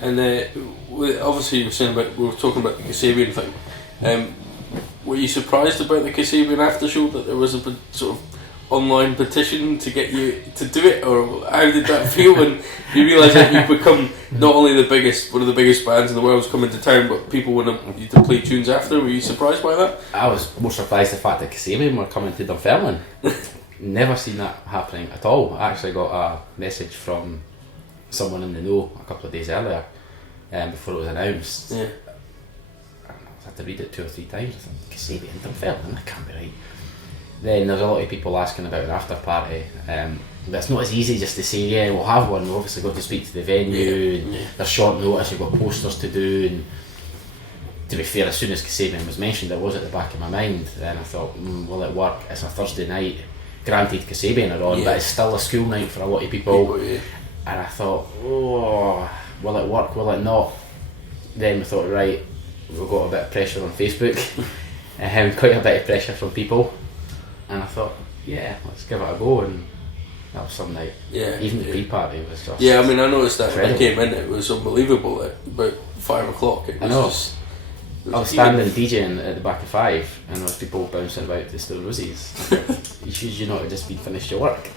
And obviously we were talking about the Kasabian thing. Were you surprised about the Kasabian aftershow that there was a sort of online petition to get you to do it, or how did that feel when you realised that you've become not only one of the biggest bands in the world's coming to town, but people want you to play tunes after? Were you surprised by that? I was more surprised the fact that Kasabian were coming to Dunfermline. Never seen that happening at all. I actually got a message from someone in the know a couple of days earlier, before it was announced. Yeah. I had to read it 2 or 3 times. I thought, Kasabian, Dunfermline, that can't be right. Then there's a lot of people asking about an after party. But it's not as easy just to say, yeah, we'll have one. We've obviously got to speak to the venue, and there's short notice, you've got posters to do. And to be fair, as soon as Kasabian was mentioned, it was at the back of my mind. And I thought, will it work? It's a Thursday night. Granted, Kasabian are on, but it's still a school night for a lot of people. And I thought, oh, will it work? Will it not? Then we thought, right, we've got a bit of pressure on Facebook, quite a bit of pressure from people. And I thought, yeah, let's give it a go, and that was some night. Yeah, even the pre-party was just. Yeah, I mean, I noticed that when I came in, it was unbelievable. At about 5 o'clock, it was just. I was standing DJing at the back of Fife, and there was people bouncing about to Still Roses. Should you not have just been finished your work?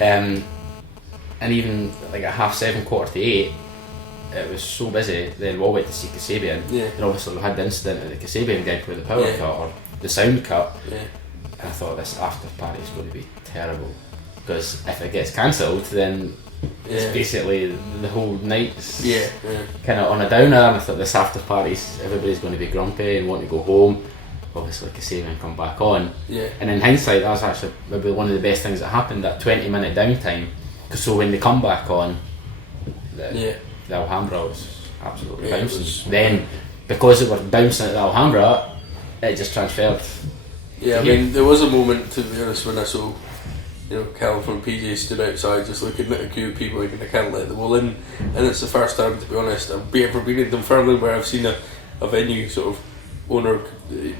And even like at 7:30, 8:15, it was so busy. Then we all went to see Kasabian. And obviously we had the incident at the Kasabian gig with the power cut or the sound cut. And I thought this after party is going to be terrible, because if it gets cancelled, then it's basically the whole night's kind of on a downer. And I thought this after party's, everybody's going to be grumpy and want to go home. Obviously Kasabian come back on, and in hindsight that was actually maybe one of the best things that happened, that 20-minute downtime, because so when they come back on, the Alhambra was absolutely bouncing. Then because it was bouncing at the Alhambra, it just transferred. Yeah, I mean, there was a moment, to be honest, when I saw, Cal from PJ stood outside just looking at a queue of people, and I can't let them all in. And it's the first time, to be honest, I've ever been in Dunfermline where I've seen a venue sort of owner,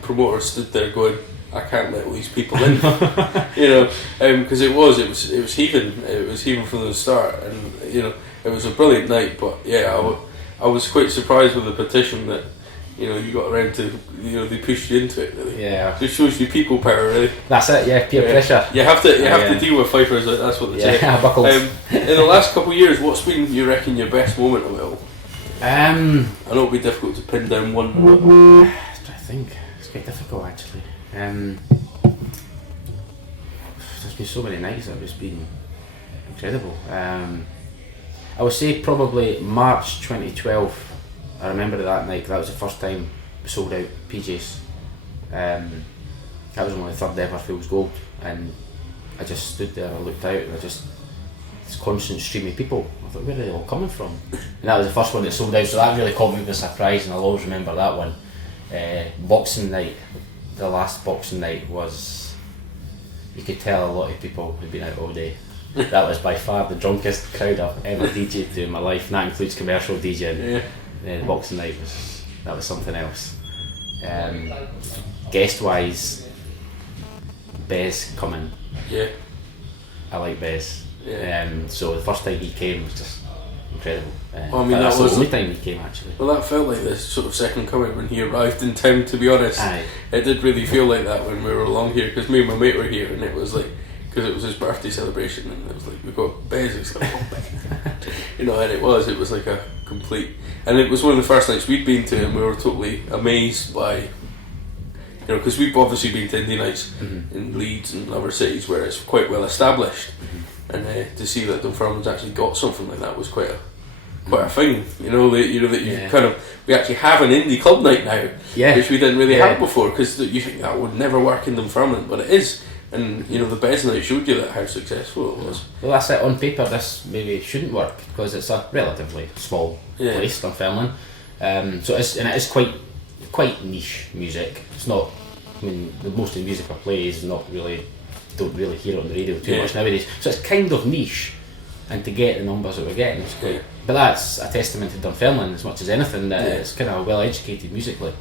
promoter stood there going, I can't let all these people in, because it was heaving. It was heaving from the start, and it was a brilliant night. But I was quite surprised with the petition that. You got around to, they pushed you into it, really. Yeah. It shows you people power, really. That's it, peer pressure. You have to deal with Fifers, that's what they say. Yeah, buckled. In the last couple of years, what's been, you reckon, your best moment of it all? I know it'll be difficult to pin down one. I'm trying to think. It's quite difficult, actually. There's been so many nights that have just been incredible. I would say probably March 2012. I remember that night, that was the first time we sold out PJs. That was only the 3rd ever Fool's Gold, and I just stood there and looked out, and this constant stream of people. I thought, where are they all coming from? And that was the first one that sold out, so that really caught me with a surprise, and I'll always remember that one. Boxing night, the last Boxing night was, you could tell a lot of people had been out all day. That was by far the drunkest crowd I've ever DJed to in my life, and that includes commercial DJing. The Boxing night was something else. Guest wise, Bez coming. I like Bez. So the first time he came was just incredible. I mean, that's the only time he came, actually. Well, that felt like this sort of second coming when he arrived in town, to be honest. It did really feel like that when we were along here, because me and my mate were here, and it was like, because it was his birthday celebration, and it was like, we got Bez, it's like, and it was like a complete, and it was one of the first nights we'd been to, and we were totally amazed by, because we've obviously been to indie nights in Leeds and other cities where it's quite well established, and to see that Dunfermline's actually got something like that was quite a thing, we actually have an indie club night now, which we didn't really have before, because you think that would never work in Dunfermline, but it is. And the Bez night showed you how successful it was. Well, that's it. On paper, this maybe shouldn't work because it's a relatively small place, Dunfermline. So it is quite niche music. It's not. I mean, most of the music I play is don't really hear it on the radio too much nowadays. So it's kind of niche, and to get the numbers that we're getting is quite. But that's a testament to Dunfermline as much as anything, that it's kind of well educated musically.